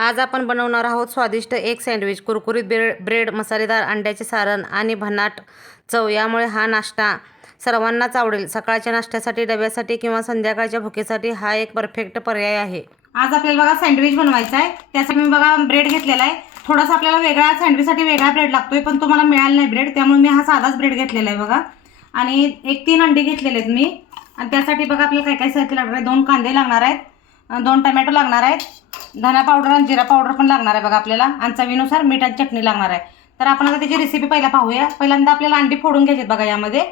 आज आपण बनवणार आहोत स्वादिष्ट एक सँडविच. कुरकुरीत ब्रेड, मसालेदार अंड्याचे सारण आणि भन्नाट चव यामुळे हा नाश्ता सर्वांनाच आवडेल. सकाळच्या नाश्त्यासाठी, डब्यासाठी किंवा संध्याकाळच्या भुकेसाठी हा एक परफेक्ट पर्याय आहे. आज आपल्याला बघा सँडविच बनवायचा आहे. त्यासाठी मी बघा ब्रेड घेतलेला आहे. थोडासा आपल्याला वेगळा सँडविचसाठी वेगळा ब्रेड लागतोय, पण तुम्हाला मिळाला नाही ब्रेड, त्यामुळे मी हा साधाच ब्रेड घेतलेला आहे बघा. आणि 3 अंडी घेतलेले आहेत मी. आणि त्यासाठी बघा आपल्याला काय काय साहित्य लागणार आहे. 2 कांदे लागणार आहेत, 2 टोमॅटो लागणार आहेत, धना पावडर आणि जिरा पावडर पण लागणार आहे बघा आपल्याला, आणि चवीनुसार मीठ आणि चटणी लागणार आहे. तर आपण आता त्याची रेसिपी पहिला पाहूया. पहिल्यांदा आपल्याला अंडी फोडून घ्यायची बघा. यामध्ये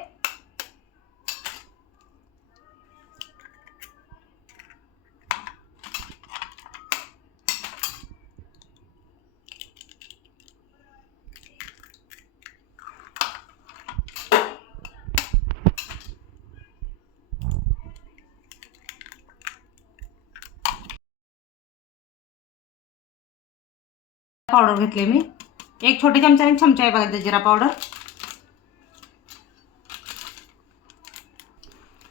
पावडर घेतले मी. 1 छोटे चमचा आणि चमचा आहे बघा जिरा पावडर.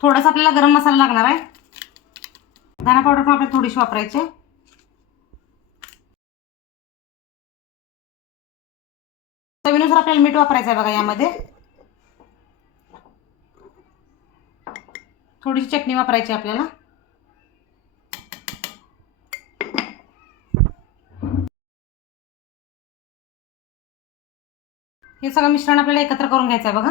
थोडासा आपल्याला गरम मसाला लागणार आहे. धना पावडर पण आपल्याला थोडीशी वापरायची. चवीनुसार आपल्याला मीठ वापरायचं आहे बघा. यामध्ये थोडीशी चटणी वापरायची आपल्याला. हे सगळं मिश्रण आपल्याला एकत्र करून घ्यायचं आहे बघा.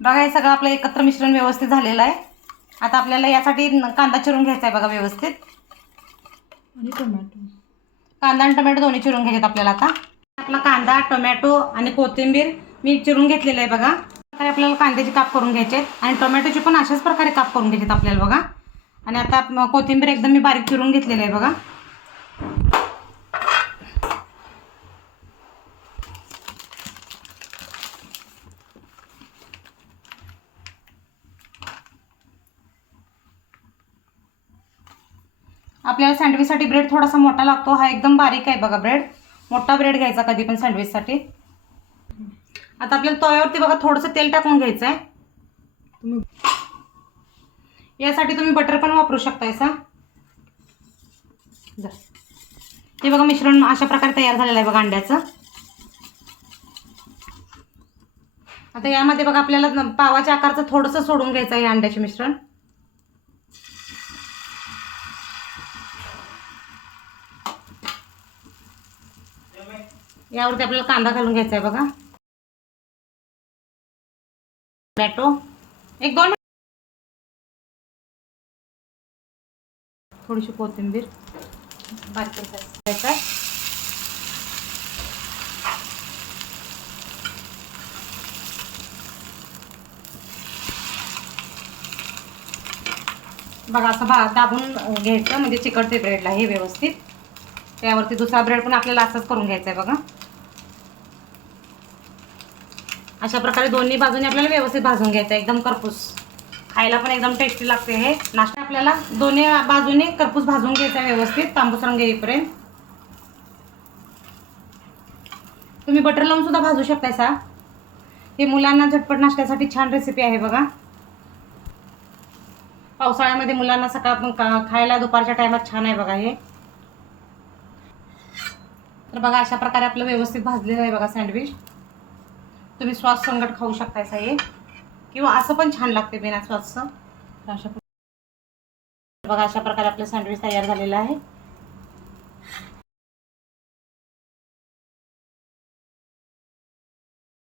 बघा हे सगळं आपलं एकत्र मिश्रण व्यवस्थित झालेलं आहे. आता आपल्याला यासाठी कांदा चिरून घ्यायचा आहे बघा व्यवस्थित. आणि कांदा आणि टोमॅटो दोन्ही चिरून घ्यायचे आपल्याला. आता आपला कांदा, टोमॅटो आणि कोथिंबीर मी चिरून घेतलेलं आहे बघा. आपल्याला कांद्याचे काप करून घ्यायचे आणि टोमॅटोचे पण अशाच प्रकारे काप करून घ्यायचे आपल्याला बघा. आणि आता कोथिंबीर एकदम मी बारीक चिरून घेतलेलं आहे बघा. आपल्याला सँडविचसाठी ब्रेड थोडासा मोठा लागतो. हा एकदम बारीक आहे बघा ब्रेड. मोठा ब्रेड घ्यायचा कधी पण सँडविचसाठी. आता आपल्याला तव्यावरती बघा थोडंसं तेल टाकून घ्यायचं आहे. यासाठी तुम्ही बटर पण वापरू शकता. हे बघा मिश्रण अशा प्रकारे तयार झालेलं आहे बघा अंड्याचं. आता यामध्ये बघा आपल्याला पावाच्या आकारचं थोडंसं सोडून घ्यायचं आहे अंड्याचे मिश्रण. यावरती आपल्याला कांदा घालून घ्यायचा आहे बघा. टोमॅटो 1-2 थोडीशी कोथिंबीर बारीक करायचं आहे. बघा असं दाबून घ्यायचं म्हणजे चिकटते ब्रेडला हे व्यवस्थित. त्यावरती दुसरा ब्रेड पण आपल्याला असंच करून घ्यायचा आहे बघा. अशा प्रकारे दोन्ही बाजूने आपल्याला व्यवस्थित भाजून घ्यायचं आहे. एकदम करपूस. खायला पण एकदम टेस्टी लागते हे नाश्ता. आपल्याला दोन्ही बाजूने करपूस भाजून घ्यायचा आहे व्यवस्थित तांबूस रंग येईपर्यंत. तुम्ही बटर लावून सुद्धा भाजू शकताय. हे मुलांना झटपट नाश्त्यासाठी छान रेसिपी आहे बघा. पावसाळ्यामध्ये मुलांना सकाळ खायला दुपारच्या टायमात छान आहे बघा हे. तर बघा अशा प्रकारे आपलं व्यवस्थित भाजलेलं आहे बघा सँडविच. तुम्ही सॉस संगट खाऊ शकताय हे, किंवा असं पण छान लागते बिना सॉसचं. बघा अशा प्रकारे आपलं सँडविच तयार झालेलं आहे.